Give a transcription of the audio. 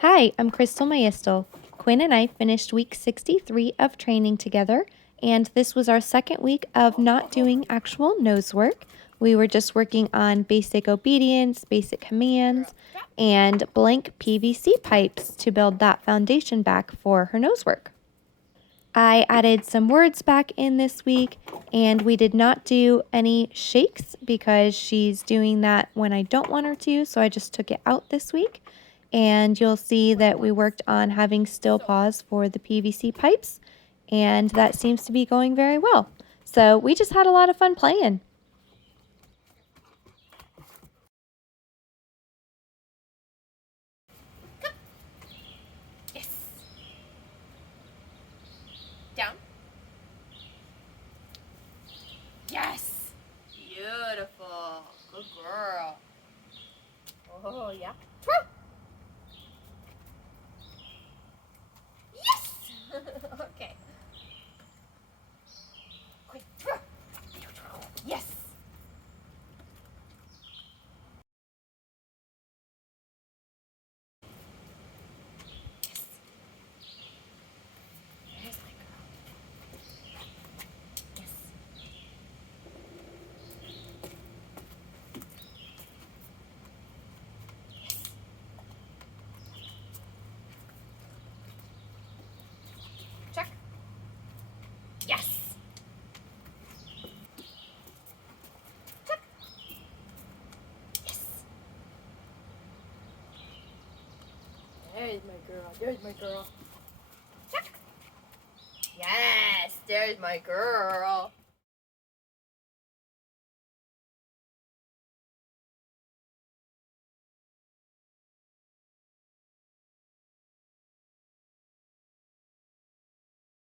Hi, I'm Crystal Maestel. Quinn and I finished week 63 of training together, and this was our second week of not doing actual nose work. We were just working on basic obedience, basic commands, and blank PVC pipes to build that foundation back for her nose work. I added some words back in this week, and we did not do any shakes because she's doing that when I don't want her to, so I just took it out this week. And you'll see that we worked on having still paws for the PVC pipes, and that seems to be going very well. So we just had a lot of fun playing. Yes. Down. Yes. Beautiful. Good girl. Oh, yeah. Yes. Okay. Quick. Yes. There's my girl. Yes. Check. Yes. Check. Yes. There's my girl. There's my girl. Check. Yes. There's my girl.